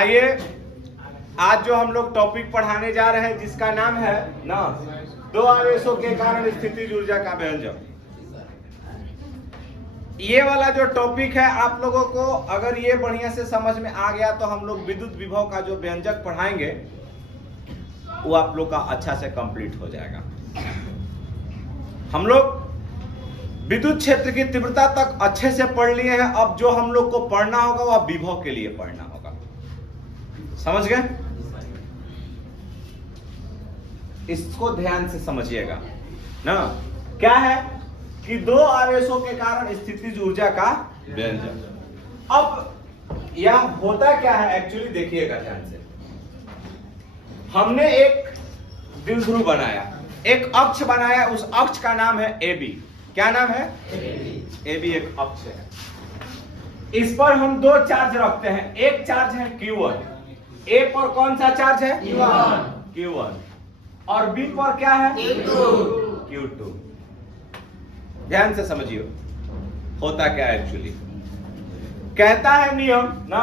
आइए आज जो हम लोग टॉपिक पढ़ाने जा रहे हैं जिसका नाम है ना दो आवेशों के कारण स्थितिज ऊर्जा का व्यंजक। ये वाला जो टॉपिक है आप लोगों को अगर ये बढ़िया से समझ में आ गया तो हम लोग विद्युत विभव का जो व्यंजक पढ़ाएंगे वो आप लोग का अच्छा से कंप्लीट हो जाएगा। हम लोग विद्युत क्षेत्र की तीव्रता तक अच्छे से पढ़ लिए हैं। अब जो हम लोग को पढ़ना होगा वह विभव के लिए पढ़ना होगा। समझ गए? इसको ध्यान से समझिएगा ना। क्या है कि दो आवेशों के कारण स्थितिज ऊर्जा का व्यंजक। अब यह होता क्या है एक्चुअली देखिएगा ध्यान से। हमने एक द्विध्रुव बनाया, एक अक्ष बनाया, उस अक्ष का नाम है AB। क्या नाम है? AB एक अक्ष है। इस पर हम दो चार्ज रखते हैं। एक चार्ज है Q1, A पर कौन सा चार्ज है? Q1 और B पर क्या है? Q2। ध्यान से समझिए होता क्या है एक्चुअली। कहता है नियम ना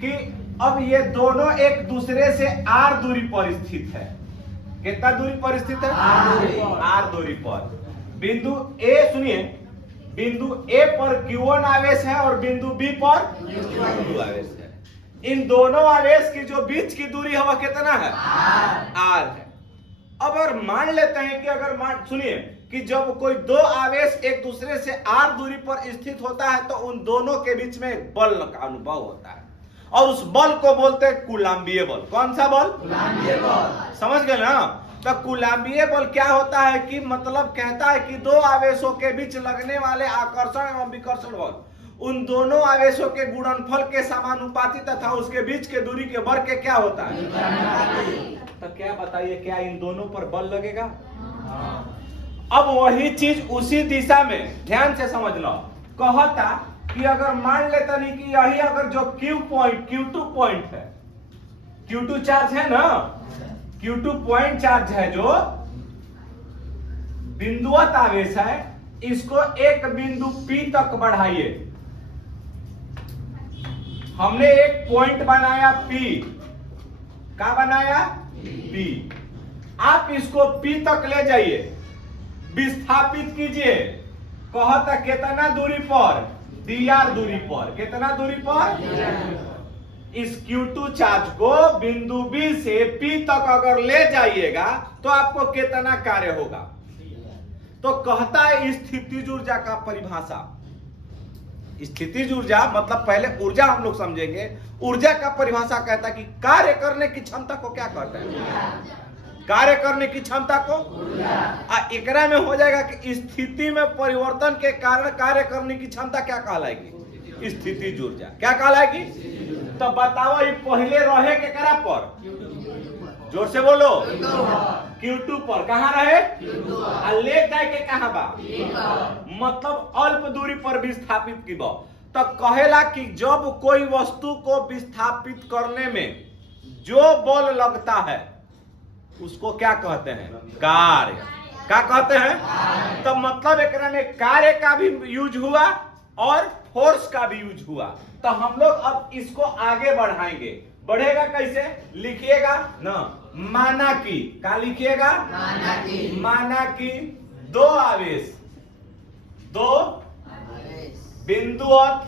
कि अब ये दोनों एक दूसरे से r दूरी पर स्थित है। कितना दूरी पर स्थित है? r दूरी पर। बिंदु A सुनिए, बिंदु A पर Q1 आवेश है और बिंदु B पर Q2 आवेश है। इन दोनों आवेश की जो बीच की दूरी है वह कितना है? r है। अब अगर मान लेते हैं कि अगर सुनिए कि जब कोई दो आवेश एक दूसरे से r दूरी पर स्थित होता है तो उन दोनों के बीच में एक बल का अनुभव होता है और उस बल को बोलते हैं कूलाम्बीय बल। कौन सा बल? कूलाम्बीय बल। समझ गए ना? तो कूलाम्बीय बल क्या होता है कि मतलब कहता है कि दो आवेशों के बीच लगने वाले आकर्षण एवं विकर्षण बल उन दोनों आवेशों के गुणनफल के समानुपाती तथा उसके बीच के दूरी के वर्ग के क्या होता है? तो क्या बताइए, क्या इन दोनों पर बल लगेगा? अब वही चीज उसी दिशा में ध्यान से समझ लो। कहता कि अगर मान लेता नहीं कि यही अगर जो Q2 पॉइंट है, Q2 चार्ज है ना, Q2 पॉइंट चार्ज है जो बिंदुवत आवेश है, इसको एक बिंदु P तक बढ़ाइए। हमने एक पॉइंट बनाया P। क्या बनाया? P। आप इसको P तक ले जाइए, विस्थापित कीजिए। कहता कितना दूरी पर? dr दूरी पर। कितना दूरी पर? इस Q2 चार्ज को बिंदु B से P तक अगर ले जाइएगा तो आपको कितना कार्य होगा? तो कहता है स्थितिज ऊर्जा का परिभाषा। स्थितिज ऊर्जा मतलब पहले ऊर्जा हम लोग समझेंगे। ऊर्जा का परिभाषा कहता है कि कार्य करने की क्षमता को क्या कहते हैं? कार्य करने की क्षमता को एकरा में हो जाएगा कि स्थिति में परिवर्तन के कारण कार्य करने की क्षमता क्या कहलाएगी? स्थितिज ऊर्जा। क्या कहलाएगी? तो बताओ ये पहले रहे के करा पर? जोर से बोलो। Q2 पर। कहां रहे? और ले जाए के कहां बा? मतलब अल्प दूरी पर विस्थापित की बा। तो कहेला कि जब कोई वस्तु को विस्थापित करने में जो बल लगता है उसको क्या कहते हैं? कार्य। क्या कहते हैं? तो मतलब एकरा में कार्य का भी यूज हुआ और फोर्स का भी यूज हुआ। तो हम लोग अब इसको आगे बढ़ाएंगे। बढ़ेगा कैसे? लिखिएगा ना, माना कि। क्या लिखिएगा? माना कि दो आवेश, दो बिंदुवत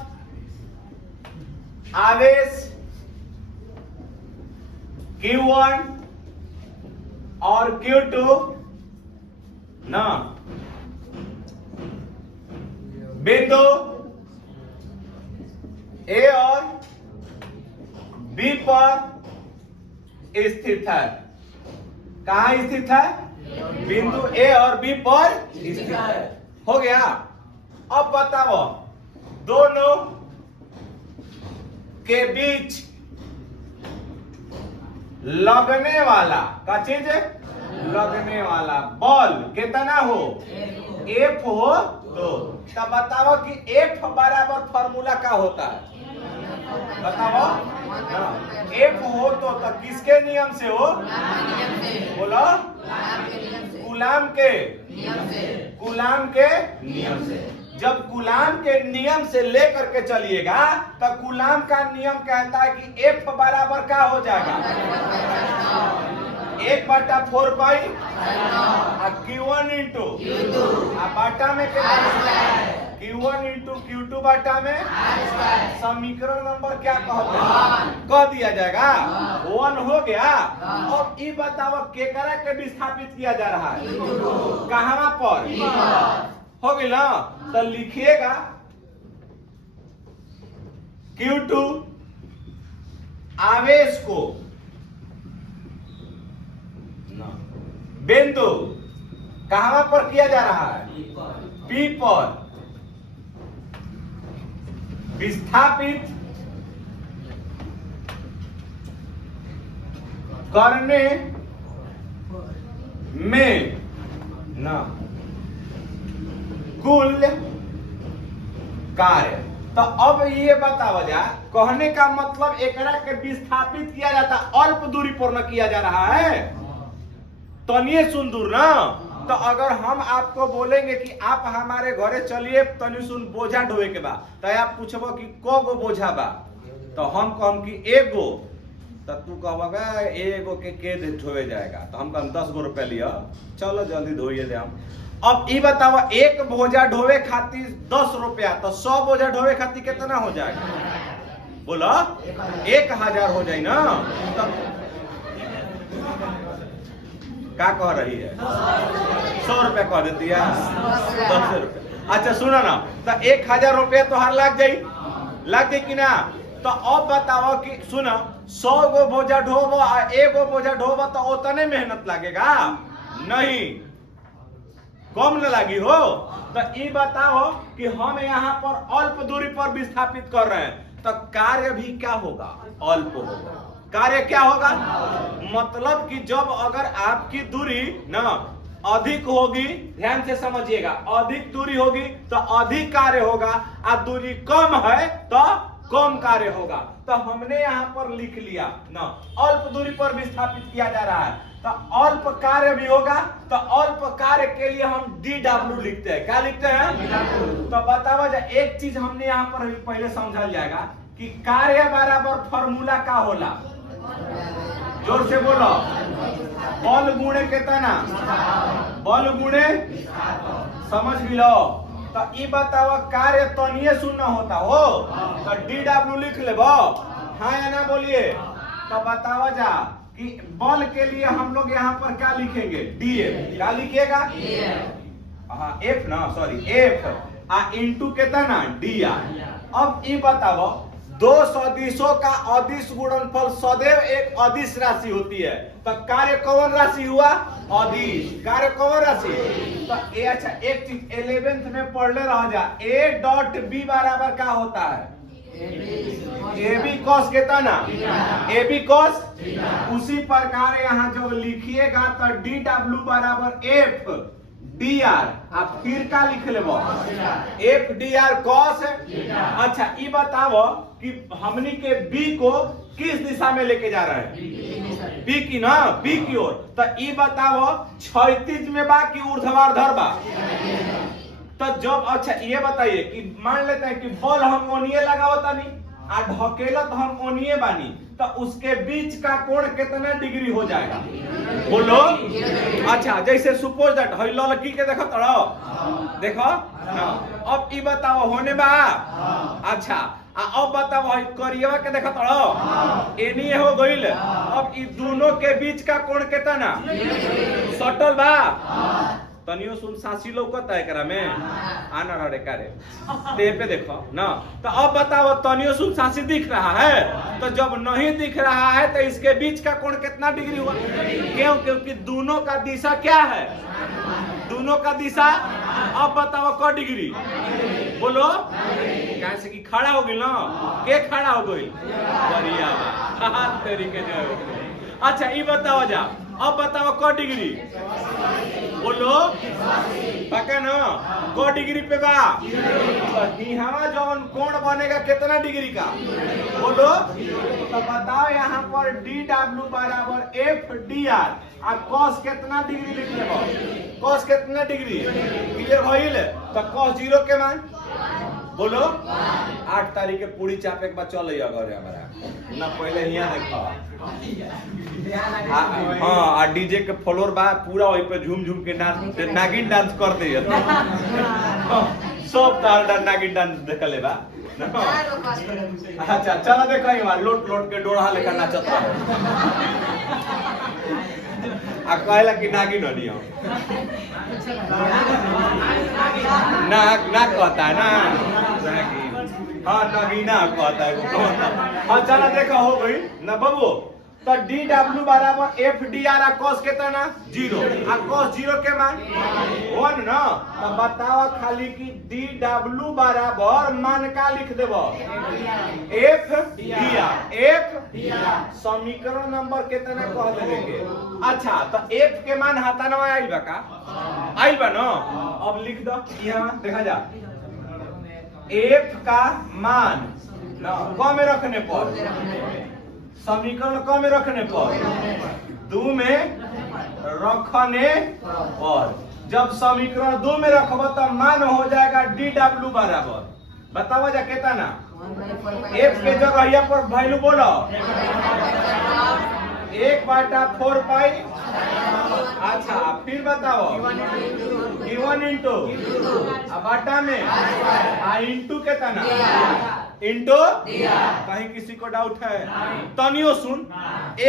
आवेश Q1 और Q2 ना बिंदु A और B पर स्थित है। कहां स्थित है? बिंदु A और B पर स्थित है। हो गया। अब बताओ दोनों के बीच लगने वाला का चीज लगने वाला बल कितना हो? F हो। तो तब बताओ कि F बराबर फॉर्मूला का होता है? बताओ। F हो तो किसके नियम से हो? बोलो। कूलाम के नियम से। जब कूलाम के नियम से लेकर के चलिएगा तो कूलाम का नियम कहता है कि F बराबर क्या हो जाएगा 1/4 Q1 इंटू बाटा में Q1 इंटू Q2 बाटा में समीकरण नंबर क्या कहते हैं कह दिया जाएगा 1 हो गया। अब ये बताओ केकरा के विस्थापित किया जा रहा है कहां पर हो गई ना, तो लिखिएगा Q2 आवेश को बिंदु कहां पर किया जा रहा है P पर विस्थापित करने में ना कुल कार्य। तो अब ये बताओ जा कहने का मतलब एकरा के विस्थापित किया जाता अल्प दूरी पर न किया जा रहा है तनिए सुन दूर ना। तो अगर हम आपको बोलेंगे कि आप हमारे घरे चलिए तनी सुन बोझा ढोए के बा तो आप पूछबो कि को गो बोझा बा तो हम कहम कि एगो तो तू कहबा एगो के ढोए जाएगा तो हम कहम 10 गो रुपया लिया चलो जल्दी धोइए दे हम। अब ये बताओ एक बोझा ढोवे खातिर 10 रुपया तो 100 बोझा ढोवे खातिर कितना हो जाएगा बोलो 1000 हो जाए ना। तो क्या कह रही है 100 रुपया कह देती है 10 रुपया। अच्छा सुनो ना तो 1000 रुपया तो हर लग जाई कि ना। तो अब बताओ कि सुनो 100 गो बोझा ढोबो एगो बोझा ढोबो तो उतने मेहनत लगेगा नहीं कम न लगी हो। तो ये बताओ कि हम यहाँ पर अल्प दूरी पर विस्थापित कर रहे हैं तो कार्य भी क्या होगा अल्प होगा। कार्य क्या होगा मतलब कि जब अगर आपकी दूरी ना अधिक होगी ध्यान से समझिएगा अधिक दूरी होगी तो अधिक कार्य होगा और दूरी कम है तो कम कार्य होगा। तो हमने यहाँ पर लिख लिया ना अल्प दूरी पर विस्थापित किया जा रहा है तो अल्प कार्य भी होगा। तो अल्प कार्य के लिए हम DW लिखते हैं क्या लिखते हैं। तो बताओ जा एक चीज हमने यहाँ पर पहले समझा जाएगा कि कार्य बराबर फॉर्मूला का होला जोर से बोलो बल गुणे कितना बल गुणे समझ भी लो। तो ये बताओ कार्य तनिए शून्य होता हो तो DW लिख ले हाँ या ना बोलिए। तो बताओ जा कि बल के लिए हम लोग यहाँ पर क्या लिखेंगे DF क्या लिखिएगा हाँ F ना सॉरी F इंटू कितना DR। अब ये बताओ दो सदिशों का अदिश गुणनफल सदैव एक अदिश राशि होती है। तो कार्य कौन राशि हुआ अदिश कार्य कौन राशि। तो अच्छा एक चीज 11th में पढ़ले रह जा A.B बराबर क्या होता है AB cos कितना AB cos। उसी प्रकार यहाँ जब लिखिएगा तो DW बराबर F DR आप फिर का लिख ले F DR cos। अच्छा ये बताओ कि हमनी के B को किस दिशा में लेके जा रहे हैं B की ना B की ओर। तो ये बताओ क्षैतिज में बा कि ऊर्ध्वाधर बा। तो जब अच्छा ये बताइए कि मान लेते हैं कि बल हम ओनिए लगावता नहीं आ ढकेलत हम ओनिए बानी तो उसके बीच का कोण कितना डिग्री हो जाएगा बोलो। अच्छा जैसे सपोज दैट हई लड़की के देखो देखो अब ये बताओ होने बा। अच्छा अब बताओ हई करियवा के देखो एनी हो गइल। अब इ दोनों के बीच का कोण कितना सटल बा तनियो सुन सासी लौकता है एकरा में आना रे कारे ते पे देखो ना। तो अब बताओ तनियो सुन सासी दिख रहा है तो जब नहीं दिख रहा है तो इसके बीच का कोण कितना डिग्री हुआ क्योंकि दोनों का दिशा क्या है दोनों का दिशा। अब बताओ क डिग्री बोलो कैसे कि खड़ा हो गई ना के खड़ा हो गई बढ़िया हाथ तरीके जो। अच्छा ये बताओ जा अब बताओ क डिग्री बोलो पक्का ना क डिग्री पे बा हवा जौन कोण बनेगा कितना डिग्री का बोलो। तो बताओ यहाँ पर DW बराबर FDR आ cos कितना डिग्री लिख लेबो cos कितना डिग्री क्लियर होइल तो cos 0 के मान बोलो 8 तारीख के पूरी चापे के बाद चल अइया घरे हमरा ना पहले हिया देखा हां आ डीजे के फ्लोर बा पूरा ओइ पे झूम झूम के डांस नागिन डांस कर दे सब तार नागिन डांस देख ले बा अच्छा चलो देखो वहां लोट लोट के डोढ़ा लेकर नाचत रहो आ कहला कि नागिन होनी हो ना ना कहता है ना हाँ नगीना कहता है हाँ चलो देखो हो गई ना बाबू तो डी डब्ल्यू बराबर एफ डी आर cos कितना 0 आ cos 0 के मान 1 ना तो बताओ खाली कि डी डब्ल्यू बराबर मान का लिख देबो एफ डी आर समीकरण नंबर कितना कह देबे के अच्छा तो एफ के मान हतानवा आइल बा का आइल बा ना अब लिख दो यहां देखा जा एफ का मान ना क में रखने पर समीकरण क में रखने पर 2 में रखने पर जब समीकरण 2 में रखब तो मान हो जाएगा डी डब्ल्यू बराबर बताओ जा कितना एफ के जगह यहाँ पर वैल्यू बोलो 1/4 पाई अच्छा फिर बताओ गिवन इनटू बाटा में इनटू कितना इनटू कहीं किसी को डाउट है तनियो सुन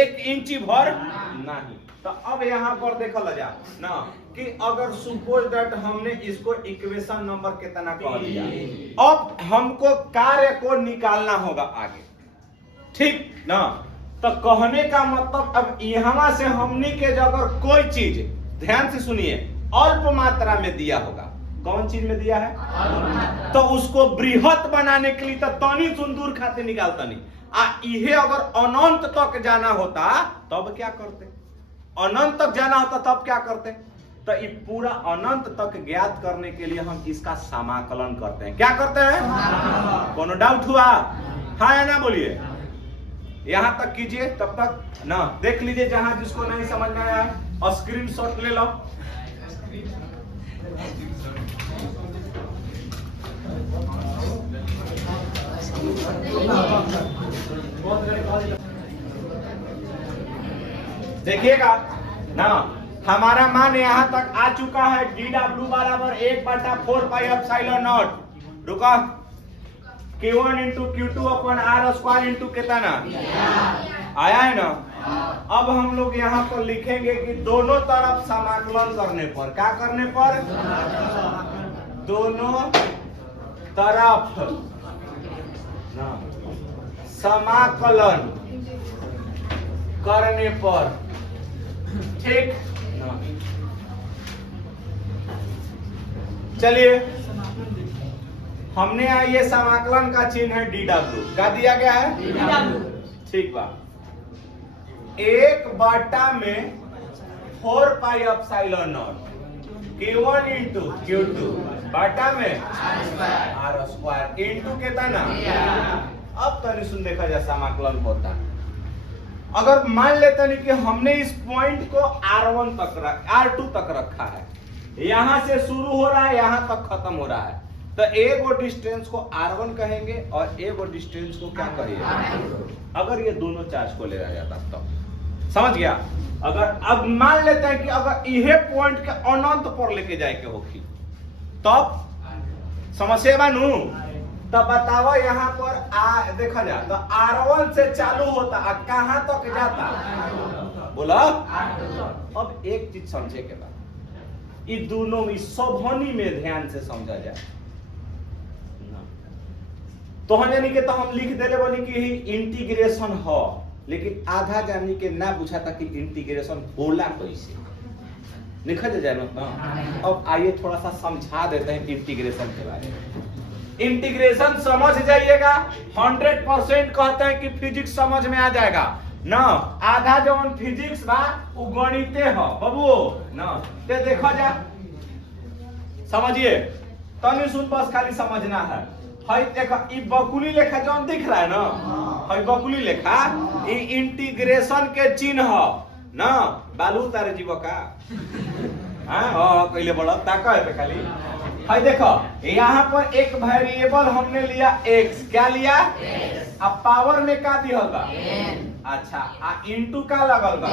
1 इंची भर नहीं तो अब यहाँ पर देखा जा ना कि अगर सपोज दैट हमने इसको इक्वेशन नंबर कितना कह दिया अब हमको कार्य को निकालना होगा आगे ठीक ना तो कहने का मतलब अब यहाँ से हमने के अगर कोई चीज ध्यान से सुनिए अल्प मात्रा में दिया होगा कौन चीज में दिया है तो उसको बृहत बनाने के लिए तो तनी सुंदूर खाते निकालता नहीं इहे अगर अनंत तक जाना होता तब क्या करते अनंत तक जाना होता तब क्या करते तो ये पूरा अनंत तक ज्ञात करने के लिए हम इसका समाकलन करते हैं क्या करते हैं कोनो डाउट हुआ हाँ या ना बोलिए यहां तक कीजिए तब तक ना देख लीजिए जहां जिसको नहीं समझ में आया और स्क्रीनशॉट ले लो देखिएगा ना हमारा मान यहां तक आ चुका है डी डब्ल्यू बराबर 1/4 पाई एप्सिलॉन नॉट रुका Q1 इंटू Q2 अपन R स्क्वायर इंटू कितना आया है ना अब हम लोग यहाँ पर लिखेंगे कि दोनों तरफ समाकलन करने पर क्या करने पर दोनों तरफ समाकलन करने पर ठीक चलिए हमने ये समाकलन का चिन्ह है डी डब्ल्यू क्या दिया गया है ठीक बा 1 में 4 pi epsilon not Q1 into Q2 बाटा में R स्क्वायर इंटू कितना अब तनी सुन देखा जा समाकलन होता अगर मान लेते नहीं कि हमने इस पॉइंट को R1 तक R2 तक रखा है यहां से शुरू हो रहा है यहां तक खत्म हो रहा है तो एक वो डिस्टेंस को R1 कहेंगे और एक वो डिस्टेंस को क्या कहेंगे अगर ये दोनों चार्ज को ले रहा जाता तो समझ गया अगर अब मान लेते हैं कि अगर यह पॉइंट के अनंत पर लेके जाए के होगी तब समस्या बानू तब बताओ यहाँ पर देखा जाए तो R1 से चालू होता कहां तक जाता बोला अब एक चीज समझे के बाद ये दोनों में सभनी में ध्यान से समझा जाए तो हम यानी कि तो हम लिख देले बनी कि इंटीग्रेशन हो लेकिन आधा जानी के ना पूछा था कि इंटीग्रेशन होला कैसे लिखा जाए ना अब आइए थोड़ा सा समझा देते हैं इंटीग्रेशन के बारे में इंटीग्रेशन समझ जाइएगा 100% कहते हैं कि फिजिक्स समझ में आ जाएगा ना आधा जो फिजिक्स बा वो गणिते हो बाबू ना ते देखा जा समझिए तनी सुन बस खाली समझना है हई देखो ई बकुली लेखा जौन दिख रहा है ना हई बकुली लेखा ई इंटीग्रेशन के चिन्ह ना बालू उतारे जीव का हाँ पहले बड़ा ताका है पे खाली है। देखो यहाँ पर एक वेरिएबल हमने लिया x, क्या लिया अब पावर में का दिया होगा अच्छा आ इनटू का लगल बा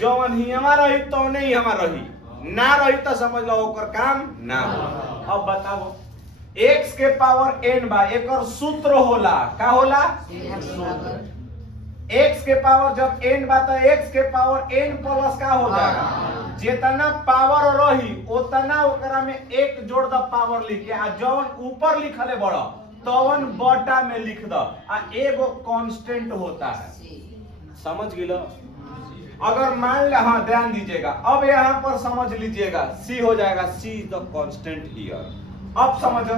जवन ही हमारा रही तो नहीं हमारा रही ना रही तो समझ लो ओकर काम ना। अब बताओ x के पावर n बा एकर सूत्र होला का होला x के पावर जब n बा तो x के पावर n प्लस का हो जाएगा जितना पावर रही उतना ओकरा में एक जोड़ द पावर लिख के आ जवन ऊपर लिखले बड़ा तवन बटा में लिख द आ एगो कांस्टेंट होता है समझ गिलो। अगर मान ले हाँ ध्यान दीजिएगा अब यहाँ पर समझ लीजिएगा c हो जाएगा c is the constant here. अब समझो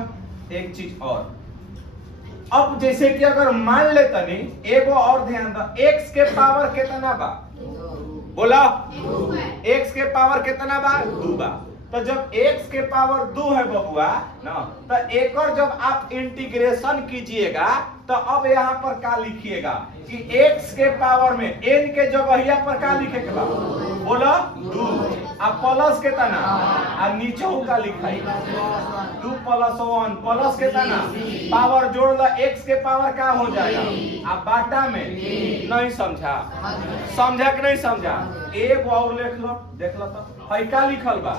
एक चीज और अब जैसे कि अगर मान ले तनी एगो और ध्यान दो x के पावर कितना बा बोला x के पावर कितना बा 2 बा तो जब x के पावर 2 है बबुआ ना तो एक और जब आप इंटीग्रेशन कीजिएगा तो अब यहाँ पर क्या लिखिएगा कि x के पावर में n के जगह पर क्या लिखेगा बोला 2 अब प्लस के तना आ नीचे का लिखाई 2 + 1 प्लस के तना पावर जोड़ लो x के पावर का हो जाएगा अब बाटा में नहीं समझा कि नहीं समझा एक और लिख लो देख लो तो है का लिखल बा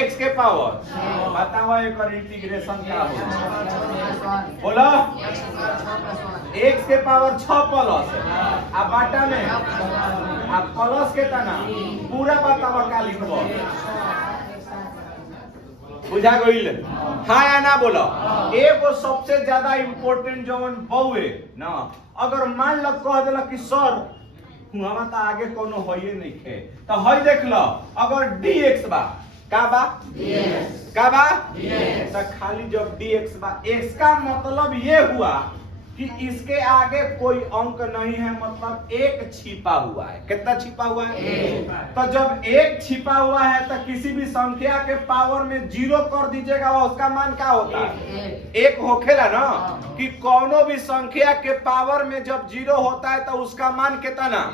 x के पावर बताओ एक और इंटीग्रेशन क्या हो बोलो x के पावर 6 प्लस अब बाटा में अब प्लस के तना पूरा बताओ का लिखबो बुझा गइल हाँ या ना बोलो एगो सबसे ज्यादा इंपॉर्टेंट जवन बउए ना अगर मान लो कह देला कि सर हुआ तो आगे कोनो होइए नहीं खे तो हई देख लो अगर dx बा का बा dx का बा dx तो खाली जब dx बा x का मतलब ये हुआ कि इसके आगे कोई अंक नहीं है मतलब एक छिपा हुआ है। कितना छिपा हुआ है तो जब एक छिपा हुआ है तो किसी भी संख्या के पावर में 0 कर दीजिएगा उसका मान क्या होता है एक होखेला ना कि कोनो भी संख्या के पावर में जब 0 होता है तो उसका मान कितना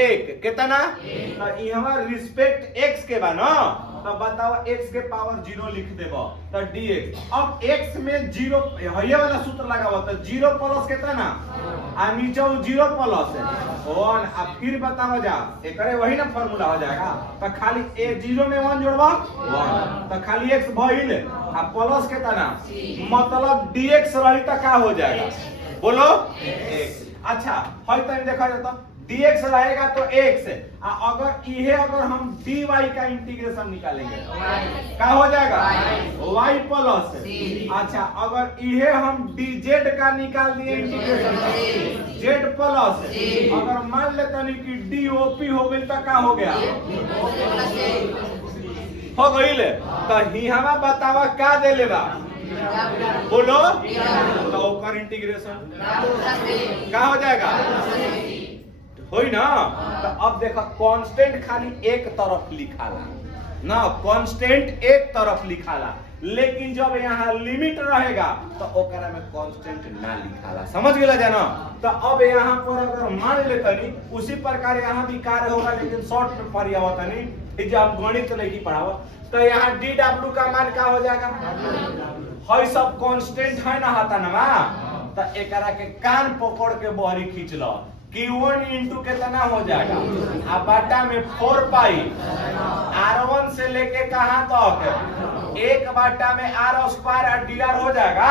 एक कितना तो यहाँ रिस्पेक्ट x के बा ना तो बताओ x के पावर 0 लिख देबो तो dx अब x में 0 ये वाला सूत्र लगाओ तो 0 प्लस कितना आ नीचे 0 प्लस है 1 अब फिर बताओ जा एकरे वही ना फार्मूला हो जाएगा तो खाली ए 0 में 1 जोड़बा 1 तो खाली x भइल आ प्लस कितना मतलब dx रही तो का हो जाएगा बोलो x। अच्छा हई तनी देखा जाता dx रहेगा तो x अगर इहे अगर हम dy का इंटीग्रेशन निकालेंगे क्या हो जाएगा y प्लस अच्छा अगर इहे हम dz का निकाल दिए इंटीग्रेशन z प्लस अगर मान लेते नहीं कि dop हो गई तो क्या हो गया हो गई तो हियावा बतावा क्या दे लेगा बोलो तो ओकर इंटीग्रेशन क्या हो जाएगा होई ना तो अब देखो कांस्टेंट खाली एक तरफ लिखाला ना कांस्टेंट एक तरफ लिखाला लेकिन जब यहाँ लिमिट रहेगा तो ओकरा में कांस्टेंट ना लिखाला समझ गेला जाना। तो अब यहाँ पर अगर मान लेतनी उसी प्रकार यहाँ भी कार्य होगा लेकिन शॉर्ट में परियावतनी जब गणित नहीं पढ़ावा तो यहाँ dw का मान क्या हो जाएगा है सब कांस्टेंट है ना हाथा ना तो एकरा के कान पकड़ के बहरी खींच लो Q1 इंटू कितना हो जाएगा अब बाटा में 4 पाई R1 से लेके कहां तक एक बाटा में R स्क्वायर और dr हो जाएगा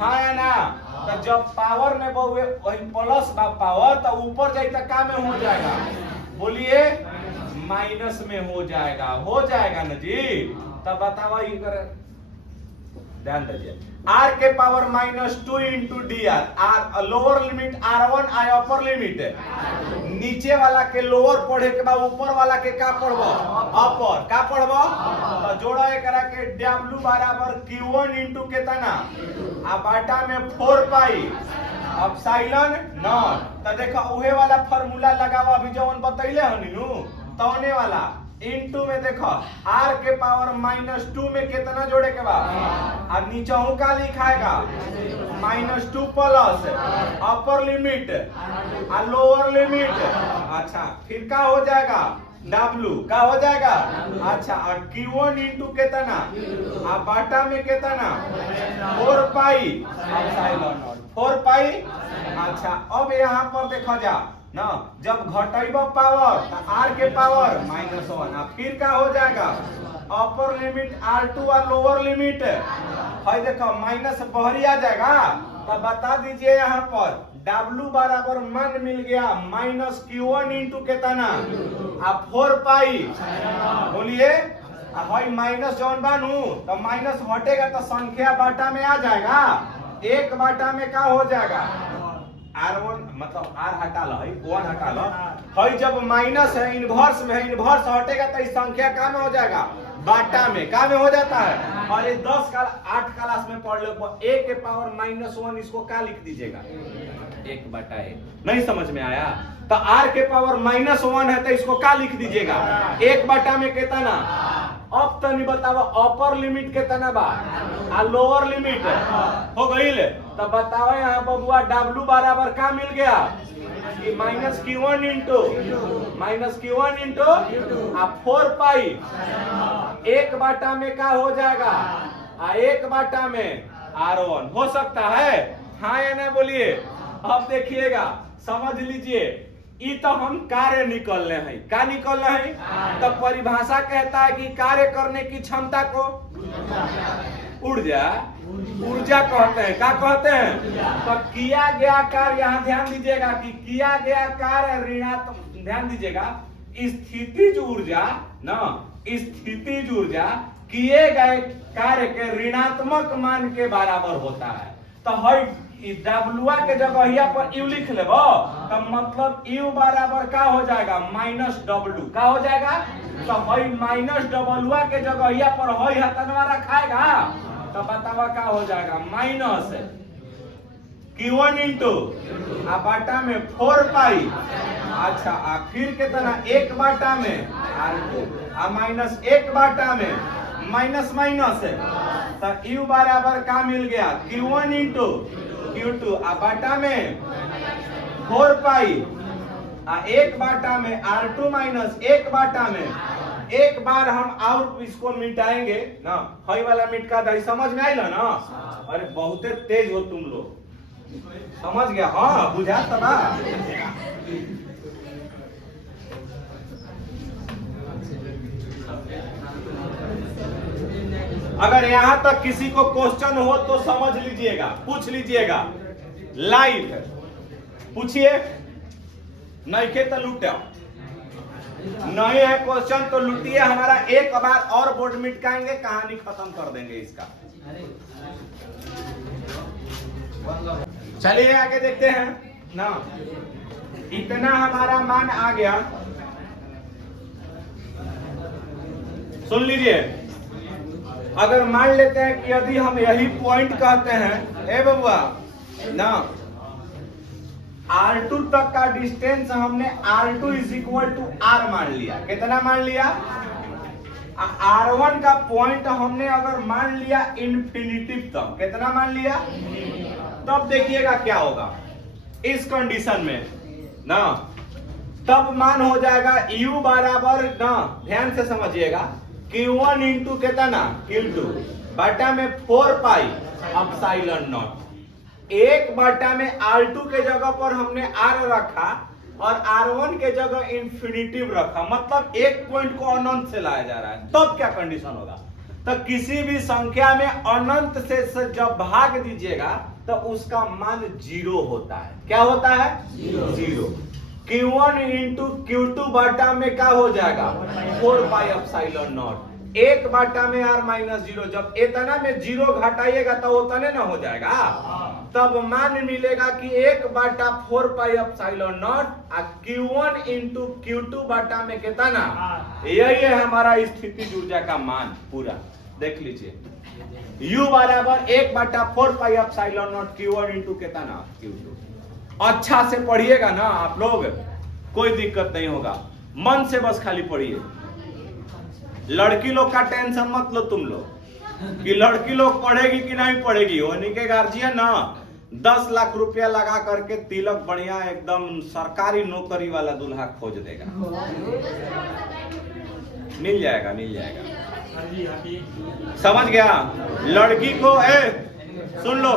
हाँ या ना तो जब पावर में बहुए वही प्लस बा पावर तो ऊपर जाए तो का में हो जाएगा बोलिए माइनस में हो जाएगा ना जी। तब बताओ ये कर ध्यान दीजिए r के power -2 into dr r lower limit r1 आई अपर लिमिट नीचे वाला के लोअर पढ़े के बाद ऊपर वाला के का पढ़बो अपर का पढ़बो तो जोड़ा एकरा के w बराबर q1 इंटू कितना आ बाटा में 4 पाई एप्सिलॉन नॉट तो देखो उहे वाला फार्मूला लगावा अभी जवन बतैले हनी नु तौने वाला इनटू में देखो r के पावर -2 में कितना जोड़े के बाद और नीचे हूं का लिखाएगा -2 प्लस अपर लिमिट और लोअर लिमिट। अच्छा फिर क्या हो जाएगा W का हो जाएगा। अच्छा और Q1 इंटू कितना और बाटा में कितना 4 पाई एप्सिलॉन नॉट 4 पाई। अच्छा अब यहाँ पर देखा जा ना जब घटेबा पावर तो r के पावर -1 और फिर क्या हो जाएगा अपर लिमिट R2 और लोअर लिमिट है देखो माइनस बहरी आ जाएगा। तो बता दीजिए यहाँ पर W बराबर मान मिल गया -Q1 इंटू कितना आप 4 पाई बोलिए हाई माइनस जौन बानू तो माइनस हटेगा तो संख्या बाटा में आ जाएगा। एक बाटा में क्या हो जाएगा R1 मतलब R हटा लो 1 हटा लो है जब माइनस है इनवर्स में है इनवर्स हटेगा तो इस संख्या का में हो जाएगा बाटा में का में हो जाता है। और ये 10 का 8 क्लास में पढ़ लो a के पावर -1 इसको क्या लिख दीजिएगा 1/1। नहीं समझ में आया तो r के पावर -1 है तो इसको क्या लिख दीजिएगा 1 में कितना। अब तो नहीं बताओ अपर लिमिट कितना बा और लोअर लिमिट हो गई तो बताओ यहाँ बबुआ W बराबर क्या मिल गया कि -Q1 इंटू 4 पाई 1 में क्या हो जाएगा 1 में R1 हो सकता है हाँ या ना बोलिए। अब देखिएगा समझ लीजिए ये तो हम कार्य निकल रहे हैं क्या निकल रहे हैं तो परिभाषा कहता है कि कार्य करने की क्षमता को ऊर्जा कहते हैं क्या कहते हैं। तो किया गया कार्य यहाँ ध्यान दीजिएगा कि किया गया कार्य ऋणात्मक ध्यान दीजिएगा स्थितिज ऊर्जा ना स्थितिज ऊर्जा किए गए कार्य के ऋणात्मक मान के बराबर होता है। तो हर W के जगह पर U लिख लेबो तो मतलब U बराबर क्या हो जाएगा -W क्या हो जाएगा। तो हई -W के जगह पर हई हतनवा रखाएगा तो बतावा क्या हो जाएगा -Q1 इंटू बाटा में 4 पाई। अच्छा फिर कितना 1 में R2 -1 में माइनस है तो U बराबर क्या मिल गया Q1 इंटू Q2 बाटा में 4 पाई 1 में R2 -1 में एक बार हम और इसको मिटाएंगे ना हई वाला मिटका दही समझ में आइल ना। अरे बहुत तेज हो तुम लोग समझ गया हाँ बुझा तबा। अगर यहां तक किसी को क्वेश्चन हो तो समझ लीजिएगा पूछ लीजिएगा लाइव पूछिए नहीं के तो लूटे नहीं है क्वेश्चन तो लूटिए हमारा एक बार और बोर्ड मिटकाएंगे कहानी खत्म कर देंगे इसका। चलिए आगे देखते हैं ना इतना हमारा मान आ गया। सुन लीजिए अगर मान लेते हैं कि यदि हम यही पॉइंट कहते हैं ए बबुआ ना R2 तक का डिस्टेंस हमने R2 = R मान लिया। कितना मान लिया R1 का पॉइंट हमने अगर मान लिया इंफिनिटिव तक कितना मान लिया। तब देखिएगा क्या होगा इस कंडीशन में ना तब मान हो जाएगा U बराबर ना ध्यान से समझिएगा Q1 इंटू कितना Q2 बाटा में 4 पाई एप्सिलॉन नॉट 1 में R2 के जगह पर हमने R रखा और R1 के जगह इंफिनिटिव रखा मतलब एक पॉइंट को अनंत से लाया जा रहा है। तब क्या कंडीशन होगा तो किसी भी संख्या में अनंत से जब भाग दीजिएगा तो उसका मान 0 होता है। क्या होता है 0। Q1 इंटू Q2 बाटा में क्या हो जाएगा 4 पाई एप्सिलॉन नॉट 1 में R-0 जब इतना में 0 घटाइएगा तो उतने ना हो जाएगा। तब मान मिलेगा कि 1/4 pi epsilon not Q1 into Q2 बाटा में कितना यही है हमारा स्थितिज ऊर्जा का मान पूरा देख लीजिए U बराबर 1/4 pi epsilon not Q1 into कितना Q2। अच्छा से पढ़िएगा ना आप लोग कोई दिक्कत नहीं होगा मन से बस खाली पढ़िए लड़की लोग का टेंशन मत लो तुम लोग कि लड़की लोग पढ़ेगी कि नहीं पढ़ेगी। होने के गार्जियन ना 10 लाख रुपया लगा करके तिलक बढ़िया एकदम सरकारी नौकरी वाला दूल्हा खोज देगा। मिल जाएगा, मिल जाएगा। समझ गया? लड़की को सुन लो,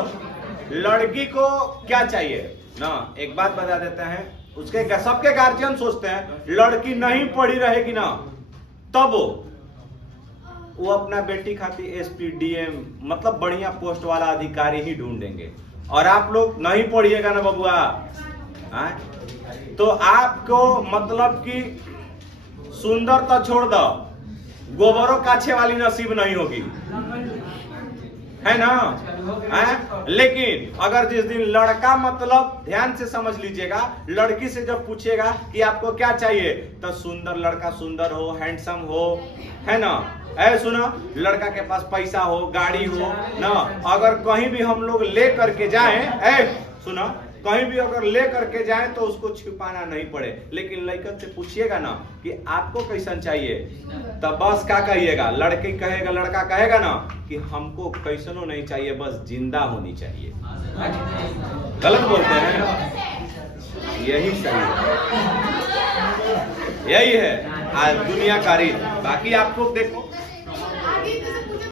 लड़की को क्या चाहिए ना, एक बात बता देते हैं। उसके सबके गार्जियन सोचते हैं लड़की नहीं पढ़ी रहेगी ना, तब वो अपना बेटी खाती एसपी डीएम मतलब बढ़िया पोस्ट वाला अधिकारी ही ढूंढेंगे। और आप लोग नहीं पढ़िएगा ना बबुआ, तो आपको मतलब कि सुंदर तो छोड़ दो, गोबरों काछे वाली नसीब नहीं होगी, है ना? लेकिन अगर जिस दिन लड़का मतलब ध्यान से समझ लीजिएगा, लड़की से जब पूछेगा कि आपको क्या चाहिए, तो सुंदर लड़का, सुंदर हो, हैंडसम हो, है ना? सुना, लड़का के पास पैसा हो, गाड़ी हो ना। अगर कहीं भी हम लोग ले करके जाएं, सुना, कहीं भी अगर ले करके जाएं तो उसको छिपाना नहीं पड़े। लेकिन लड़का से पूछिएगा ना कि आपको कैसन चाहिए, तब बस क्या कहिएगा, लड़की कहेगा, लड़का कहेगा ना कि हमको कैसनो नहीं चाहिए, बस जिंदा होनी चाहिए। गलत बोलते हैं? यही सही है, यही है आज दुनिया का रीत। बाकी आप लोग देखो